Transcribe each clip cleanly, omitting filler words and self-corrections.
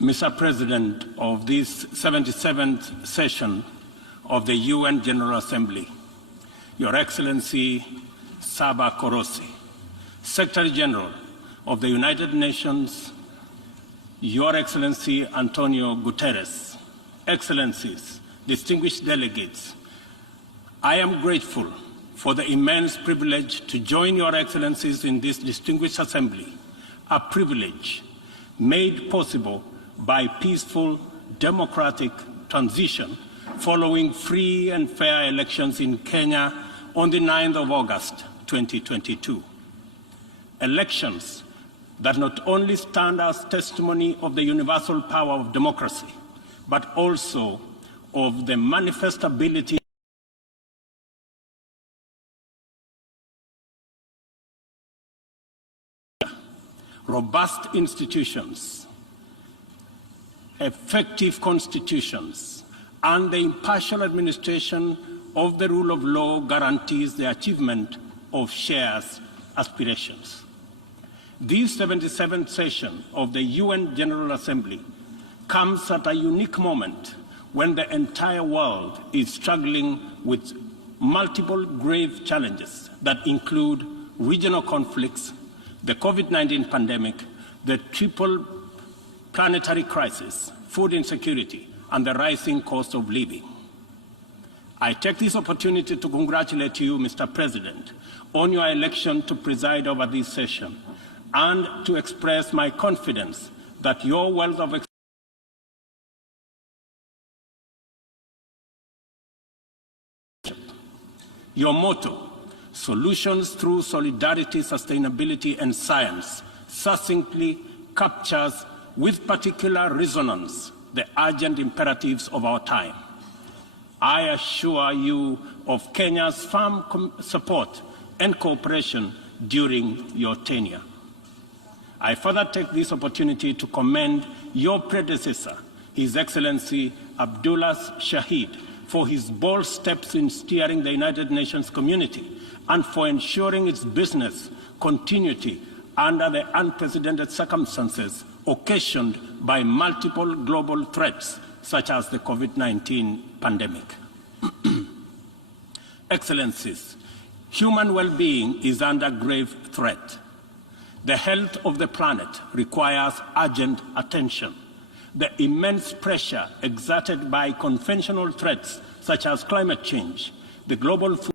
Mr. President of this 77th session of the UN General Assembly, Your Excellency Saba Korosi, Secretary General of the United Nations, Your Excellency Antonio Guterres, Excellencies, distinguished delegates, I am grateful for the immense privilege to join Your Excellencies in this distinguished assembly, a privilege made possible by peaceful, democratic transition following free and fair elections in Kenya on the 9th of August 2022. Elections that not only stand as testimony of the universal power of democracy, but also of the manifest ability robust institutions, effective constitutions, and the impartial administration of the rule of law guarantees the achievement of shared aspirations. This 77th session of the UN General Assembly comes at a unique moment when the entire world is struggling with multiple grave challenges that include regional conflicts, the COVID-19 pandemic, the triple planetary crisis, food insecurity, and the rising cost of living. I take this opportunity to congratulate you, Mr. President, on your election to preside over this session and to express my confidence that your wealth of experience, your motto, solutions through solidarity, sustainability, and science, succinctly captures with particular resonance the urgent imperatives of our time. I assure you of Kenya's firm support and cooperation during your tenure. I further take this opportunity to commend your predecessor, His Excellency Abdullah Shahid, for his bold steps in steering the United Nations community and for ensuring its business continuity under the unprecedented circumstances occasioned by multiple global threats such as the COVID-19 pandemic. Excellencies, human well-being is under grave threat. The health of the planet requires urgent attention. The immense pressure exerted by conventional threats such as climate change, the global food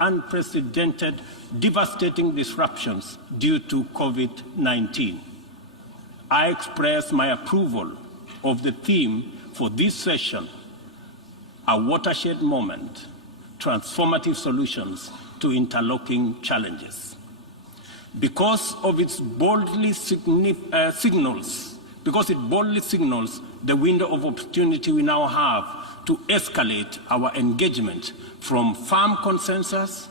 unprecedented, devastating disruptions due to COVID-19. I express my approval of the theme for this session, a watershed moment, transformative solutions to interlocking challenges. Because it boldly signals the window of opportunity we now have to escalate our engagement from firm consensus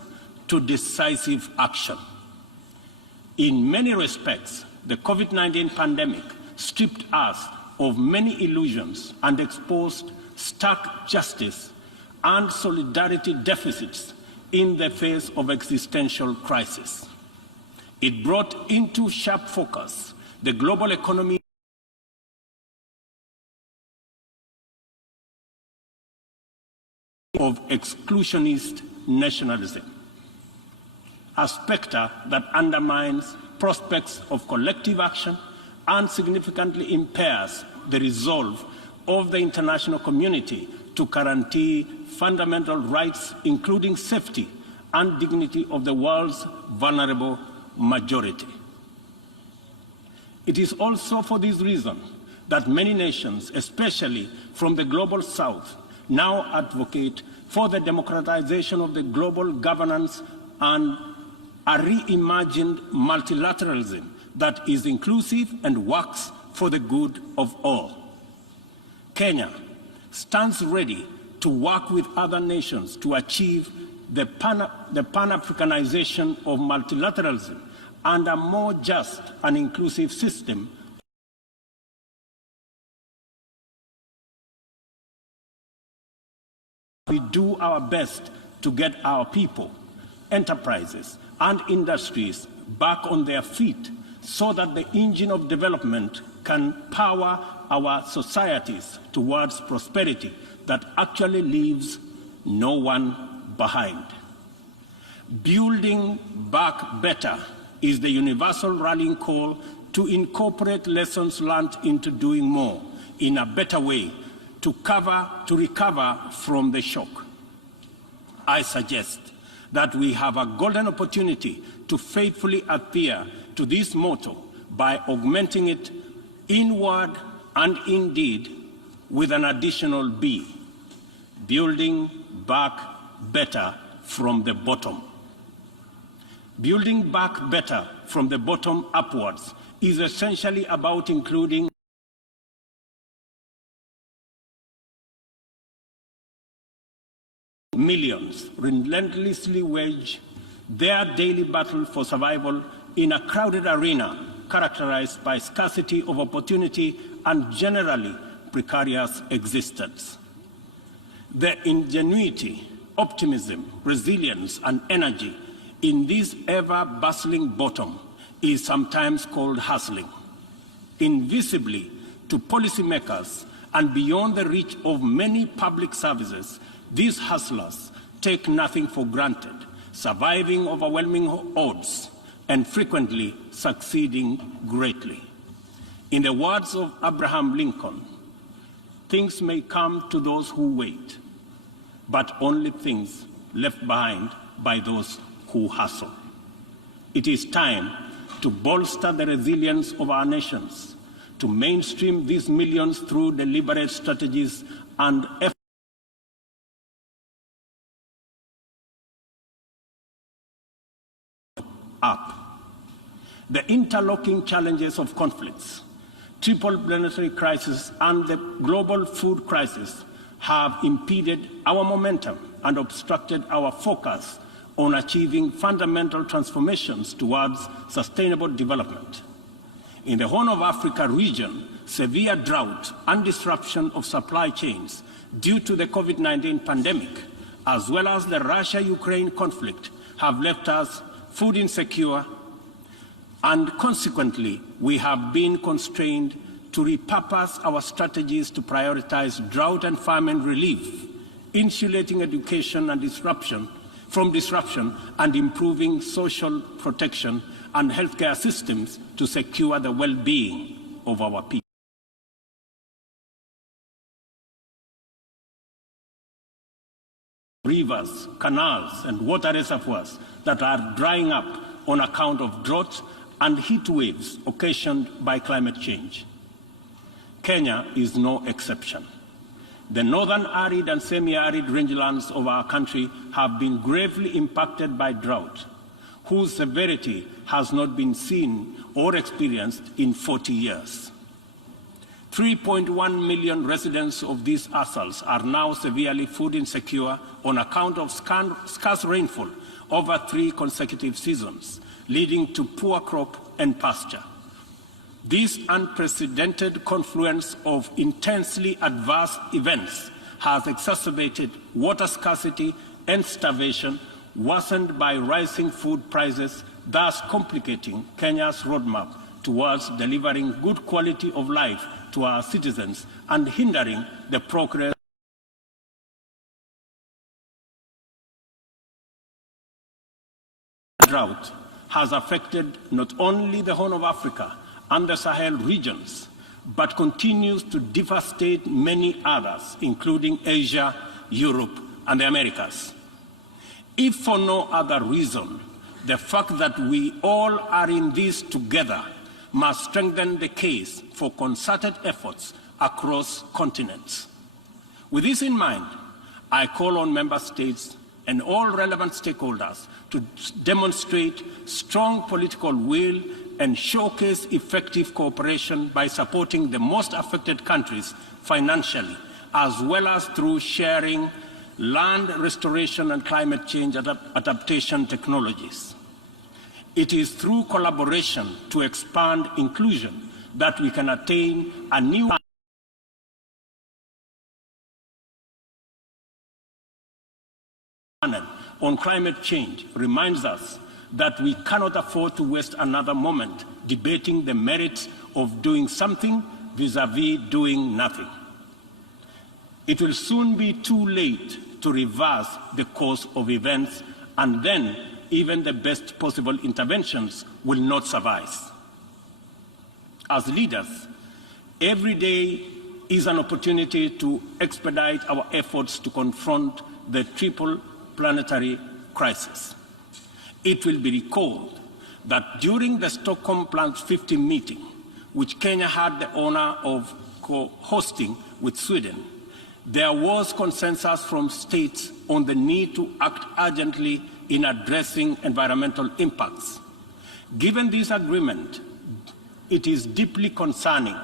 to decisive action. In many respects, the COVID-19 pandemic stripped us of many illusions and exposed stark justice and solidarity deficits in the face of existential crisis. It brought into sharp focus the global economy of exclusionist nationalism, a specter that undermines prospects of collective action and significantly impairs the resolve of the international community to guarantee fundamental rights, including safety and dignity of the world's vulnerable majority. It is also for this reason that many nations, especially from the global south, now advocate for the democratization of the global governance and a reimagined multilateralism that is inclusive and works for the good of all. Kenya stands ready to work with other nations to achieve the pan-Africanization of multilateralism and a more just and inclusive system we do our best to get our people, enterprises, and industries back on their feet so that the engine of development can power our societies towards prosperity that actually leaves no one behind. Building back better is the universal rallying call to incorporate lessons learned into doing more in a better way to recover from the shock. I suggest that we have a golden opportunity to faithfully adhere to this motto by augmenting it in word and in deed with an additional B, building back better from the bottom. Building back better from the bottom upwards is essentially about including millions relentlessly wage their daily battle for survival in a crowded arena characterized by scarcity of opportunity and generally precarious existence. The ingenuity, optimism, resilience, and energy in this ever-bustling bottom is sometimes called hustling. Invisibly to policymakers and beyond the reach of many public services, these hustlers take nothing for granted, surviving overwhelming odds and frequently succeeding greatly. In the words of Abraham Lincoln, things may come to those who wait, but only things left behind by those who hustle. It is time to bolster the resilience of our nations, to mainstream these millions through deliberate strategies and efforts up. The interlocking challenges of conflicts, triple planetary crisis, and the global food crisis have impeded our momentum and obstructed our focus on achieving fundamental transformations towards sustainable development. In the Horn of Africa region, severe drought and disruption of supply chains due to the COVID-19 pandemic, as well as the Russia-Ukraine conflict, have left us food insecure, and consequently, we have been constrained to repurpose our strategies to prioritize drought and famine relief, insulating education and from disruption, and improving social protection and healthcare systems to secure the well-being of our people. Rivers, canals, and water reservoirs that are drying up on account of drought and heat waves occasioned by climate change. Kenya is no exception. The northern arid and semi-arid rangelands of our country have been gravely impacted by drought, whose severity has not been seen or experienced in 40 years. 3.1 million residents of these atolls are now severely food insecure on account of scarce rainfall over 3 consecutive seasons, leading to poor crop and pasture. This unprecedented confluence of intensely adverse events has exacerbated water scarcity and starvation, worsened by rising food prices, thus complicating Kenya's roadmap towards delivering good quality of life to our citizens and hindering the progress. Drought has affected not only the Horn of Africa and the Sahel regions, but continues to devastate many others, including Asia, Europe, and the Americas. If for no other reason, the fact that we all are in this together must strengthen the case for concerted efforts across continents. With this in mind, I call on member states and all relevant stakeholders to demonstrate strong political will and showcase effective cooperation by supporting the most affected countries financially, as well as through sharing land restoration and climate change adaptation technologies. It is through collaboration to expand inclusion that we can attain a new on climate change reminds us that we cannot afford to waste another moment debating the merits of doing something vis-à-vis doing nothing. It will soon be too late to reverse the course of events, and then even the best possible interventions will not suffice. As leaders, every day is an opportunity to expedite our efforts to confront the triple planetary crisis. It will be recalled that during the Stockholm Plus 50 meeting, which Kenya had the honor of co-hosting with Sweden, there was consensus from states on the need to act urgently in addressing environmental impacts. Given this agreement, it is deeply concerning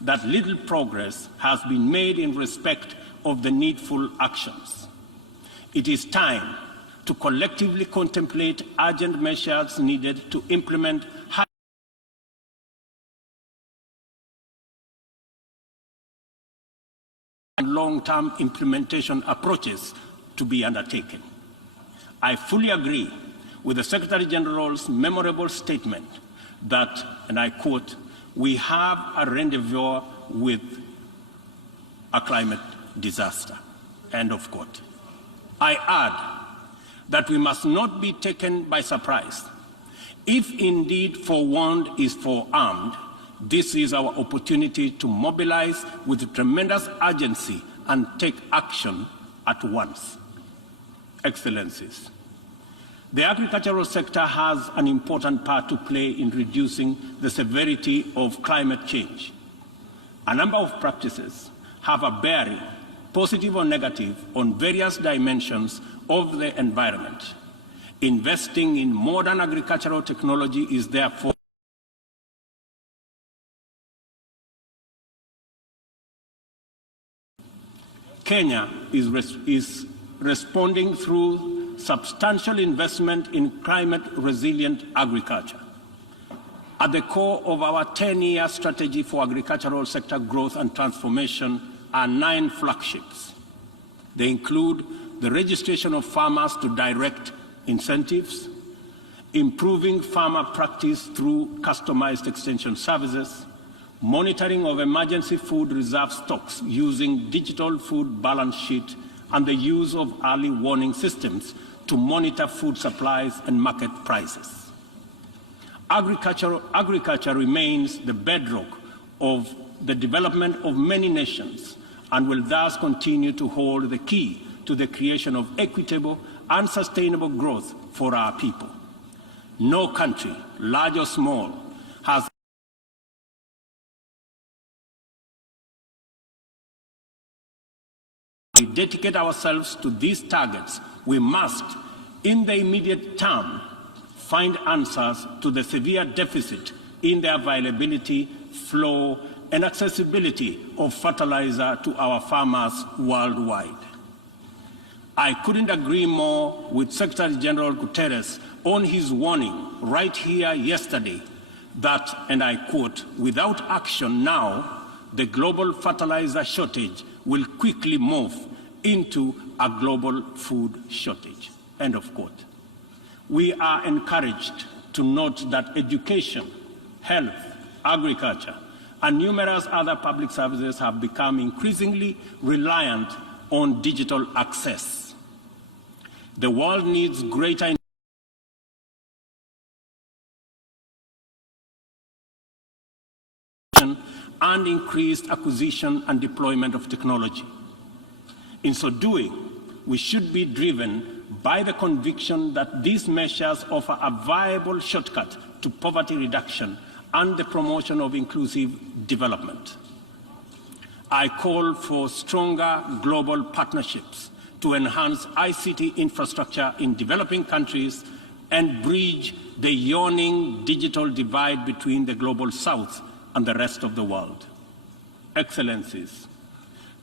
that little progress has been made in respect of the needful actions. It is time to collectively contemplate urgent measures needed to implement and long-term implementation approaches to be undertaken. I fully agree with the Secretary General's memorable statement that, and I quote, "We have a rendezvous with a climate disaster," end of quote. I add that we must not be taken by surprise. If indeed forewarned is forearmed, this is our opportunity to mobilize with tremendous urgency and take action at once. Excellencies, the agricultural sector has an important part to play in reducing the severity of climate change. A number of practices have a bearing, positive or negative, on various dimensions of the environment. Investing in modern agricultural technology is therefore Kenya is responding through substantial investment in climate-resilient agriculture. At the core of our 10-year strategy for agricultural sector growth and transformation are 9 flagships. They include the registration of farmers to direct incentives, improving farmer practice through customized extension services, monitoring of emergency food reserve stocks using digital food balance sheet, and the use of early warning systems to monitor food supplies and market prices. Agriculture remains the bedrock of the development of many nations and will thus continue to hold the key to the creation of equitable and sustainable growth for our people. No country, large or small, has we dedicate ourselves to these targets. We must, in the immediate term, find answers to the severe deficit in the availability, flow, and accessibility of fertilizer to our farmers worldwide. I couldn't agree more with Secretary General Guterres on his warning right here yesterday that, and I quote, "Without action now, the global fertilizer shortage will quickly morph into a global food shortage," end of quote. We are encouraged to note that education, health, agriculture, and numerous other public services have become increasingly reliant on digital access. The world needs greater and increased acquisition and deployment of technology. In so doing, we should be driven by the conviction that these measures offer a viable shortcut to poverty reduction and the promotion of inclusive development. I call for stronger global partnerships to enhance ICT infrastructure in developing countries and bridge the yawning digital divide between the global south and the rest of the world. Excellencies,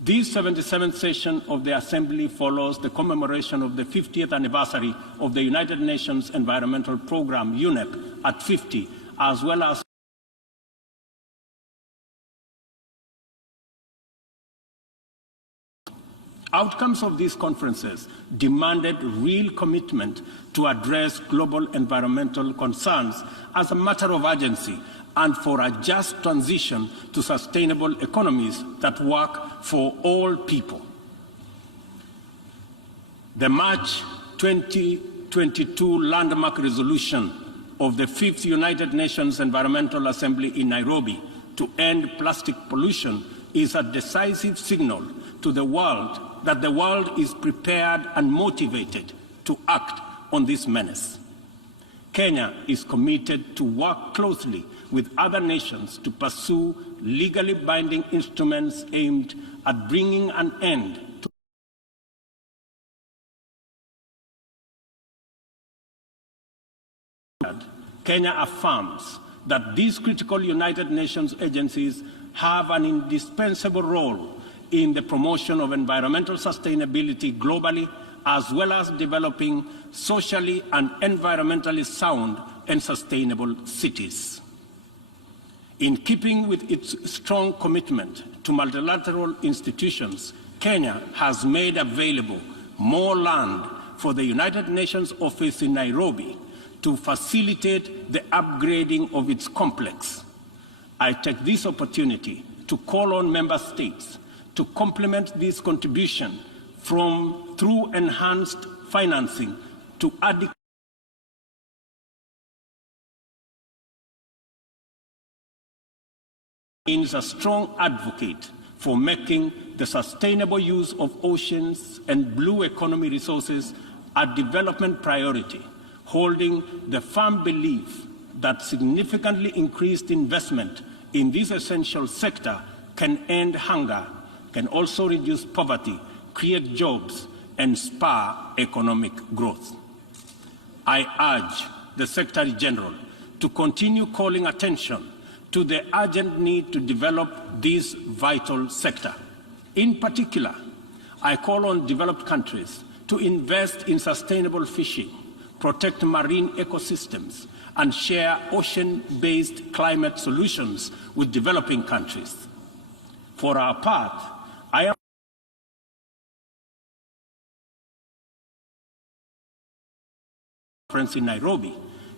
this 77th session of the Assembly follows the commemoration of the 50th anniversary of the United Nations Environmental Programme, UNEP, at 50, as well as outcomes of these conferences demanded real commitment to address global environmental concerns as a matter of urgency and for a just transition to sustainable economies that work for all people. The March 2022 landmark resolution of the 5th United Nations Environmental Assembly in Nairobi to end plastic pollution is a decisive signal to the world that the world is prepared and motivated to act on this menace. Kenya is committed to work closely with other nations to pursue legally binding instruments aimed at bringing an end to Kenya affirms that these critical United Nations agencies have an indispensable role in the promotion of environmental sustainability globally, as well as developing socially and environmentally sound and sustainable cities. In keeping with its strong commitment to multilateral institutions, Kenya has made available more land for the United Nations office in Nairobi to facilitate the upgrading of its complex. I take this opportunity to call on member states to complement this contribution through enhanced financing to adequate is a strong advocate for making the sustainable use of oceans and blue economy resources a development priority, holding the firm belief that significantly increased investment in this essential sector can end hunger, can also reduce poverty, create jobs, and spur economic growth. I urge the Secretary General to continue calling attention to the urgent need to develop this vital sector. In particular, I call on developed countries to invest in sustainable fishing, protect marine ecosystems, and share ocean-based climate solutions with developing countries. For our part, I am in Nairobi.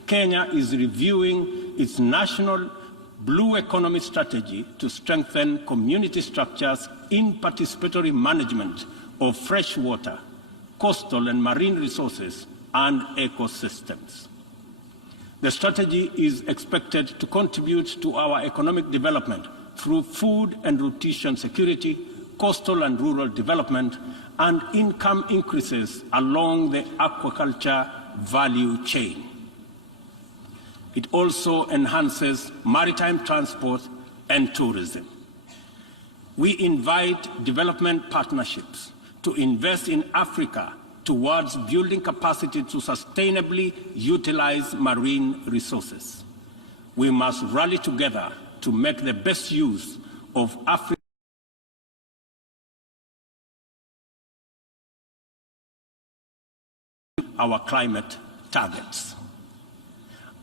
Kenya is reviewing its national blue economy strategy to strengthen community structures in participatory management of freshwater, coastal and marine resources and ecosystems. The strategy is expected to contribute to our economic development through food and nutrition security, coastal and rural development, and income increases along the aquaculture value chain. It also enhances maritime transport and tourism. We invite development partnerships to invest in Africa towards building capacity to sustainably utilize marine resources. We must rally together to make the best use of Africa. Our climate targets.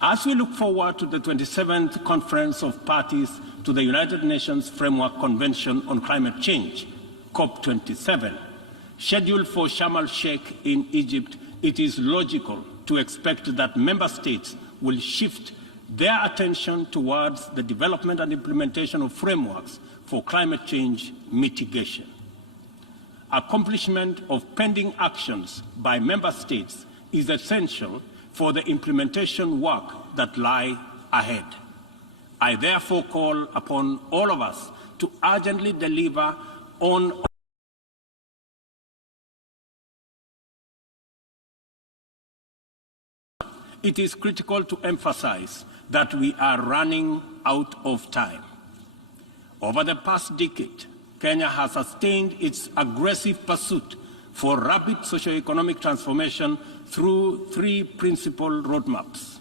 As we look forward to the 27th Conference of Parties to the United Nations Framework Convention on Climate Change, COP27, scheduled for Sharm el-Sheikh in Egypt, it is logical to expect that member states will shift their attention towards the development and implementation of frameworks for climate change mitigation. Accomplishment of pending actions by member states is essential for the implementation work that lie ahead. I therefore call upon all of us to urgently deliver on it is critical to emphasize that we are running out of time. Over the past decade, Kenya has sustained its aggressive pursuit for rapid socioeconomic transformation through three principal roadmaps.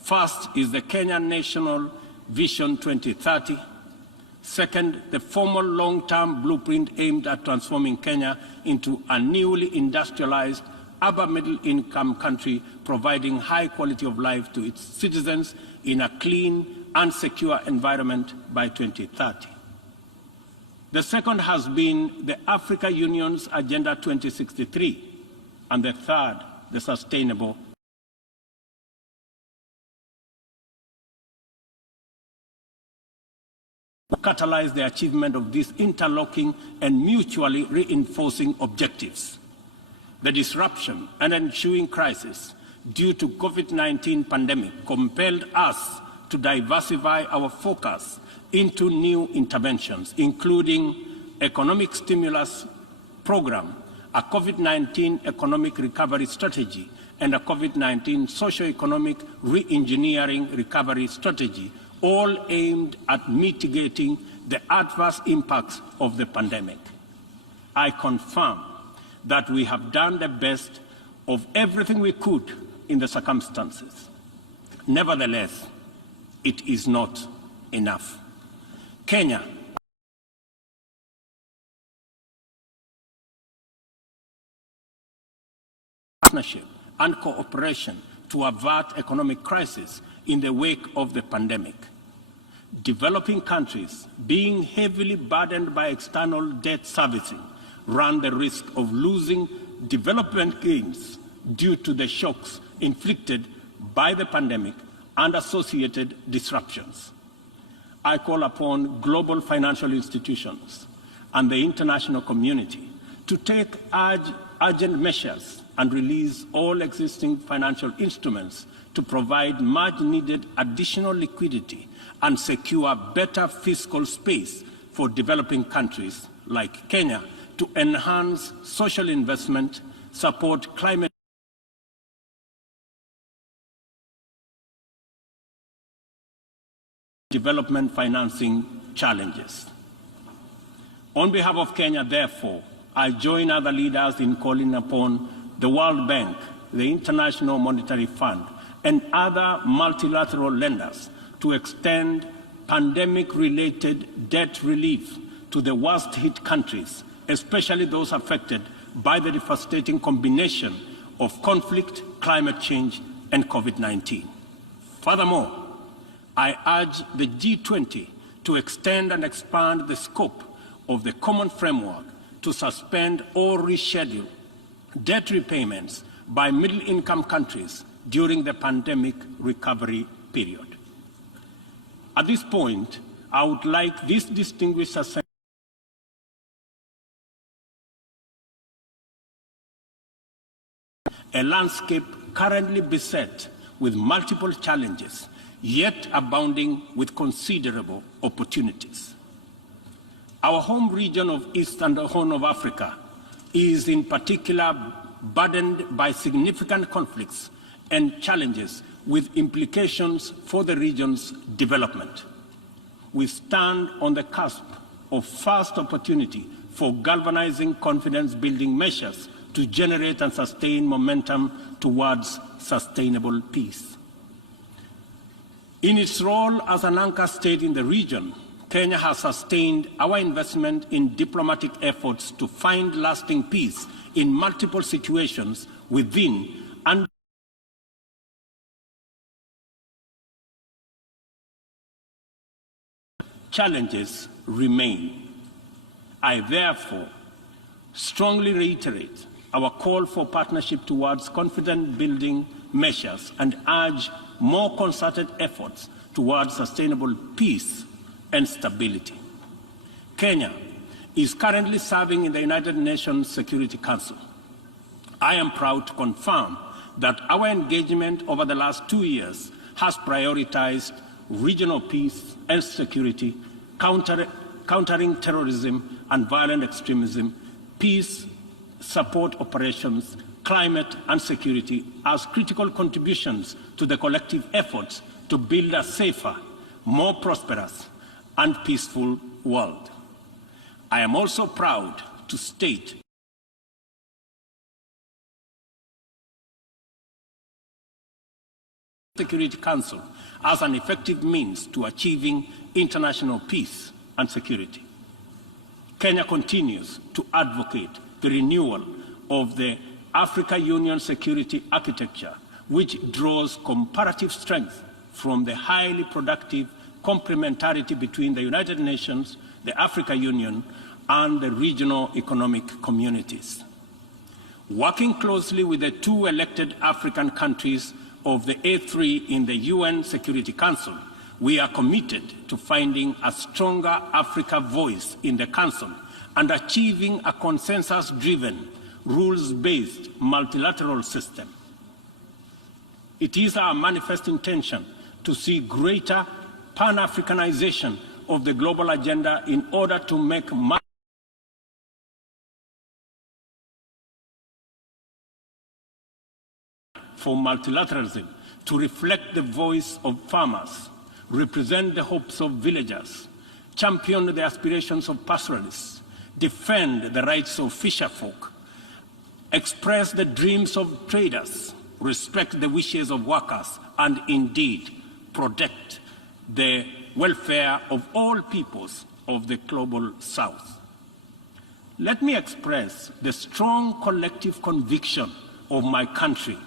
First is the Kenyan National Vision 2030. Second, the formal long-term blueprint aimed at transforming Kenya into a newly industrialized, upper middle-income country, providing high quality of life to its citizens in a clean and secure environment by 2030. The second has been the Africa Union's Agenda 2063, and the third, the Sustainable to catalyze the achievement of these interlocking and mutually reinforcing objectives. The disruption and ensuing crisis due to COVID-19 pandemic compelled us to diversify our focus into new interventions, including economic stimulus program, a COVID-19 economic recovery strategy, and a COVID-19 socio-economic re-engineering recovery strategy, all aimed at mitigating the adverse impacts of the pandemic. I confirm that we have done the best of everything we could in the circumstances. Nevertheless, it is not enough. Kenya partnership and cooperation to avert economic crisis in the wake of the pandemic. Developing countries, being heavily burdened by external debt servicing, run the risk of losing development gains due to the shocks inflicted by the pandemic and associated disruptions. I call upon global financial institutions and the international community to take urgent measures and release all existing financial instruments to provide much-needed additional liquidity and secure better fiscal space for developing countries like Kenya to enhance social investment, support climate development financing challenges. On behalf of Kenya, therefore, I join other leaders in calling upon the World Bank, the International Monetary Fund, and other multilateral lenders to extend pandemic-related debt relief to the worst-hit countries, especially those affected by the devastating combination of conflict, climate change, and COVID-19. Furthermore, I urge the G20 to extend and expand the scope of the common framework to suspend or reschedule debt repayments by middle-income countries during the pandemic recovery period. At this point, I would like this distinguished assembly a landscape currently beset with multiple challenges, yet abounding with considerable opportunities. Our home region of East and Horn of Africa is in particular burdened by significant conflicts and challenges with implications for the region's development. We stand on the cusp of first opportunity for galvanizing confidence-building measures to generate and sustain momentum towards sustainable peace. In its role as an anchor state in the region, Kenya has sustained our investment in diplomatic efforts to find lasting peace in multiple situations within and challenges remain. I therefore strongly reiterate our call for partnership towards confidence-building measures and urge more concerted efforts towards sustainable peace and stability. Kenya is currently serving in the United Nations Security Council. I am proud to confirm that our engagement over the last 2 years has prioritized regional peace and security, countering terrorism and violent extremism, peace support operations, climate and security as critical contributions to the collective efforts to build a safer, more prosperous and peaceful world. I am also proud to state the Security Council as an effective means to achieving international peace and security. Kenya continues to advocate the renewal of the Africa Union security architecture, which draws comparative strength from the highly productive complementarity between the United Nations, the Africa Union, and the regional economic communities. Working closely with the two elected African countries of the A3 in the UN Security Council, we are committed to finding a stronger Africa voice in the Council and achieving a consensus-driven, rules-based multilateral system. It is our manifest intention to see greater Pan-Africanization of the global agenda in order to make for multilateralism to reflect the voice of farmers, represent the hopes of villagers, champion the aspirations of pastoralists, defend the rights of fisherfolk, express the dreams of traders, respect the wishes of workers, and indeed protect the welfare of all peoples of the global South. Let me express the strong collective conviction of my country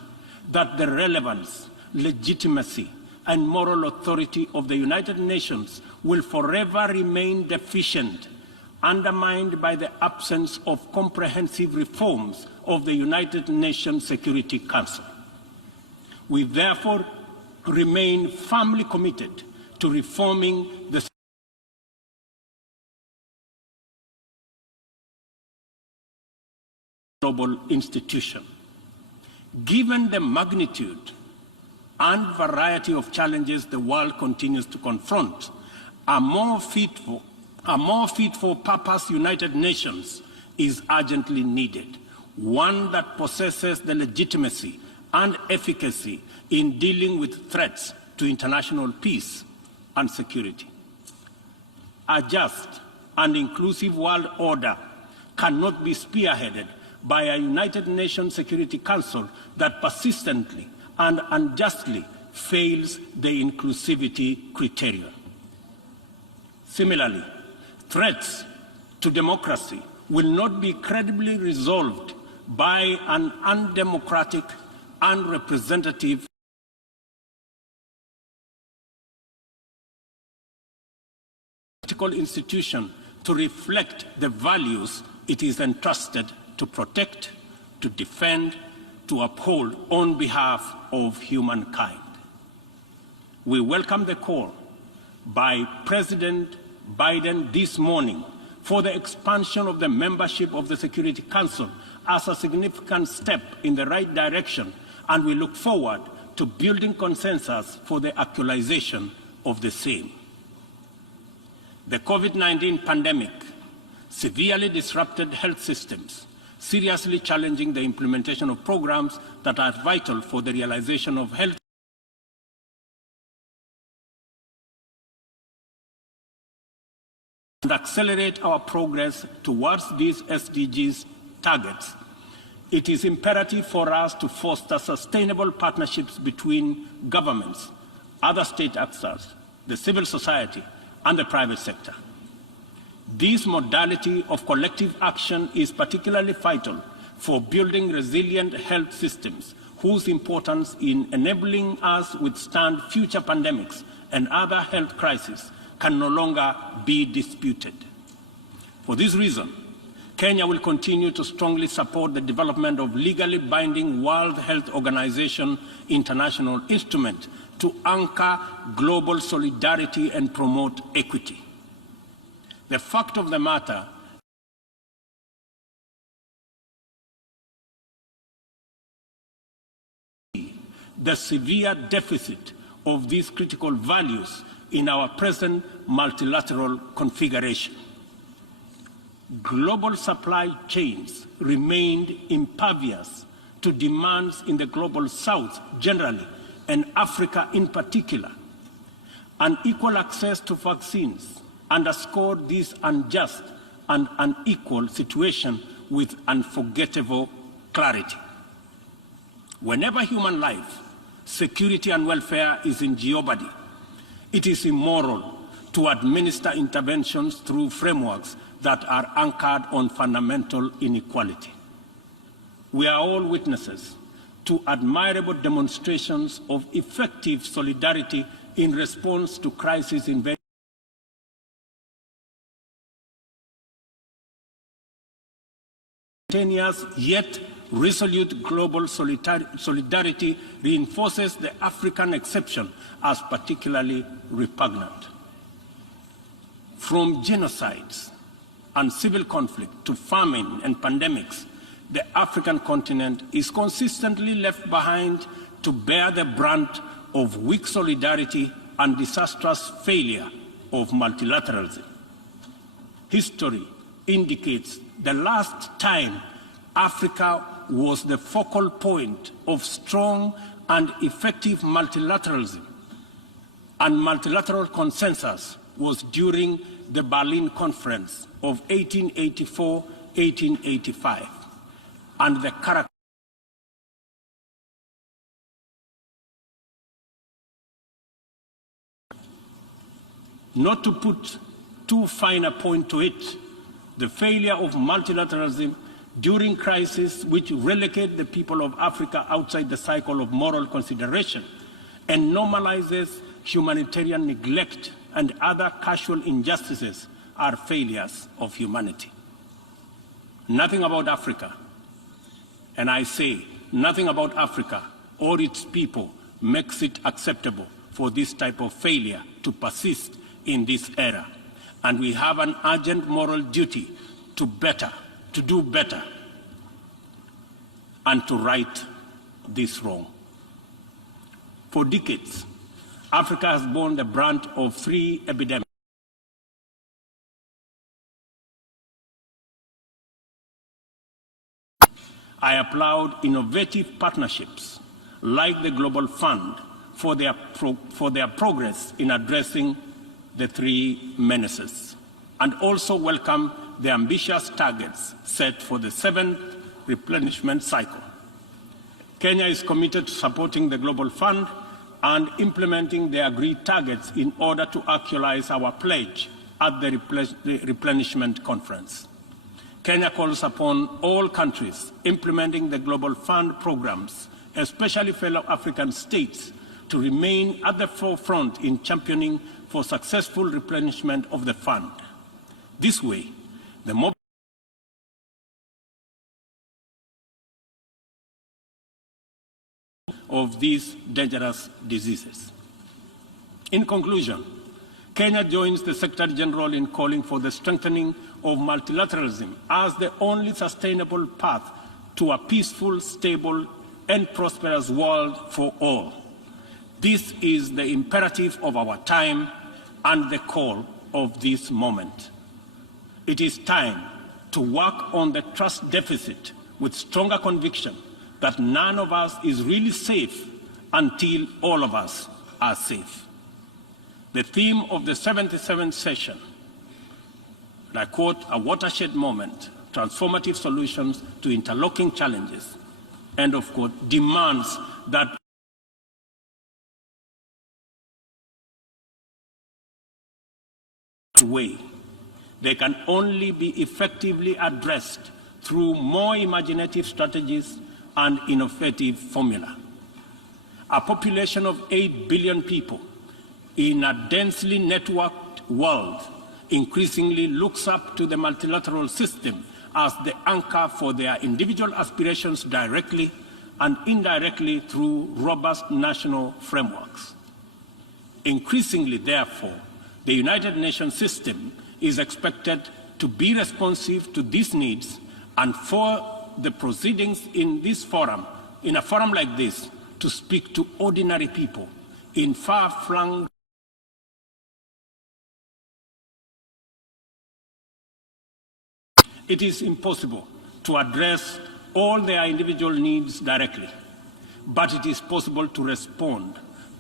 that the relevance, legitimacy, and moral authority of the United Nations will forever remain deficient, undermined by the absence of comprehensive reforms of the United Nations Security Council. We therefore remain firmly committed to reforming the global institution. Given the magnitude and variety of challenges the world continues to confront, a more fit for purpose United Nations is urgently needed, one that possesses the legitimacy and efficacy in dealing with threats to international peace and security. A just and inclusive world order cannot be spearheaded by a United Nations Security Council that persistently and unjustly fails the inclusivity criterion. Similarly, threats to democracy will not be credibly resolved by an undemocratic and representative political institution to reflect the values it is entrusted to protect, to defend, to uphold on behalf of humankind. We welcome the call by President Biden this morning for the expansion of the membership of the Security Council as a significant step in the right direction, and we look forward to building consensus for the actualization of the same. The COVID-19 pandemic severely disrupted health systems, seriously challenging the implementation of programs that are vital for the realization of health and accelerate our progress towards these SDGs targets. It is imperative for us to foster sustainable partnerships between governments, other state actors, the civil society, and the private sector. This modality of collective action is particularly vital for building resilient health systems whose importance in enabling us to withstand future pandemics and other health crises can no longer be disputed. For this reason, Kenya will continue to strongly support the development of legally binding World Health Organization international instrument to anchor global solidarity and promote equity. The fact of the matter is the severe deficit of these critical values in our present multilateral configuration. Global supply chains remained impervious to demands in the global South generally and Africa in particular. Unequal access to vaccines underscored this unjust and unequal situation with unforgettable clarity. Whenever human life, security, and welfare is in jeopardy, it is immoral to administer interventions through frameworks that are anchored on fundamental inequality. We are all witnesses to admirable demonstrations of effective solidarity in response to crises in Simultaneous yet resolute global solidarity reinforces the African exception as particularly repugnant. From genocides and civil conflict to famine and pandemics, the African continent is consistently left behind to bear the brunt of weak solidarity and disastrous failure of multilateralism. History indicates the last time Africa was the focal point of strong and effective multilateralism and multilateral consensus was during the Berlin Conference of 1884-1885, and the character not to put too fine a point to it, the failure of multilateralism during crises which relegate the people of Africa outside the cycle of moral consideration and normalizes humanitarian neglect and other casual injustices are failures of humanity. Nothing about Africa, and I say nothing about Africa or its people makes it acceptable for this type of failure to persist in this era. And we have an urgent moral duty to do better, and to right this wrong. For decades, Africa has borne the brunt of three epidemics. I applaud innovative partnerships like the Global Fund for their progress in addressing the three menaces, and also welcome the ambitious targets set for the 7th replenishment cycle. Kenya is committed to supporting the Global Fund and implementing the agreed targets in order to actualize our pledge at the replenishment conference. Kenya calls upon all countries implementing the Global Fund programs, especially fellow African states, to remain at the forefront in championing for successful replenishment of the fund. This way, the of these dangerous diseases. In conclusion, Kenya joins the Secretary General in calling for the strengthening of multilateralism as the only sustainable path to a peaceful, stable, and prosperous world for all. This is the imperative of our time and the call of this moment. It is time to work on the trust deficit with stronger conviction that none of us is really safe until all of us are safe. The theme of the 77th session, and I quote, a watershed moment, transformative solutions to interlocking challenges, end of quote, demands that way. They can only be effectively addressed through more imaginative strategies and innovative formula. A population of 8 billion people in a densely networked world increasingly looks up to the multilateral system as the anchor for their individual aspirations directly and indirectly through robust national frameworks. Increasingly, therefore, the United Nations system is expected to be responsive to these needs and for the proceedings in this forum, in a forum like this, to speak to ordinary people in far-flung it is impossible to address all their individual needs directly, but it is possible to respond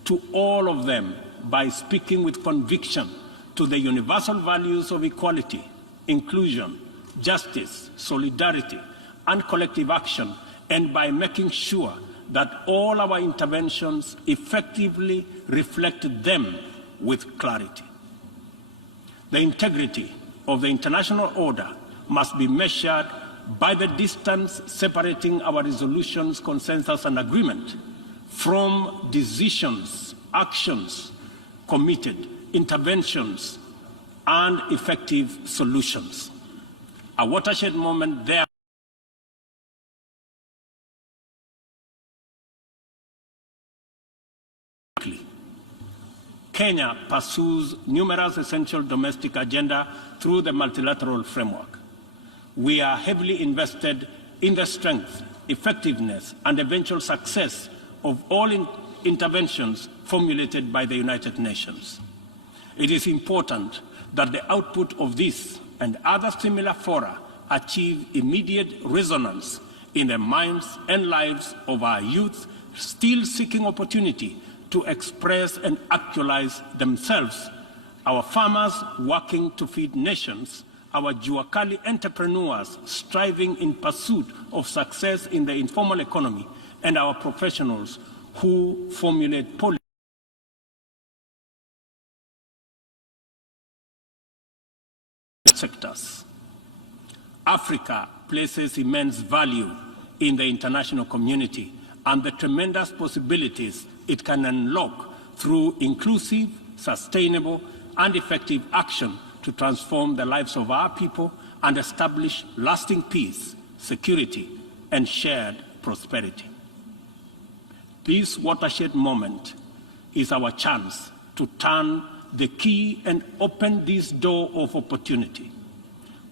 to all of them by speaking with conviction to the universal values of equality, inclusion, justice, solidarity, and collective action, and by making sure that all our interventions effectively reflect them with clarity. The integrity of the international order must be measured by the distance separating our resolutions, consensus, and agreement from decisions, actions, committed interventions, and effective solutions. A watershed moment there Kenya pursues numerous essential domestic agenda through the multilateral framework. We are heavily invested in the strength, effectiveness, and eventual success of all interventions formulated by the United Nations. It is important that the output of this and other similar fora achieve immediate resonance in the minds and lives of our youth still seeking opportunity to express and actualize themselves, our farmers working to feed nations, our Juakali entrepreneurs striving in pursuit of success in the informal economy, and our professionals who formulate policy sectors. Africa places immense value in the international community and the tremendous possibilities it can unlock through inclusive, sustainable, and effective action to transform the lives of our people and establish lasting peace, security, and shared prosperity. This watershed moment is our chance to turn the key and open this door of opportunity.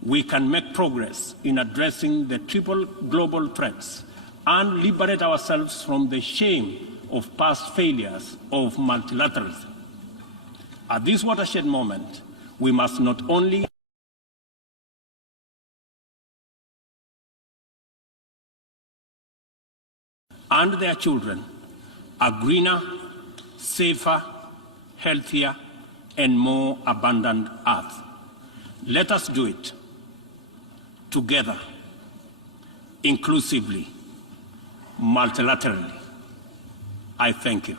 We can make progress in addressing the triple global threats and liberate ourselves from the shame of past failures of multilateralism. At this watershed moment, we must not only and their children a greener, safer, healthier, and more abundant earth. Let us do it together, inclusively, multilaterally. I thank you.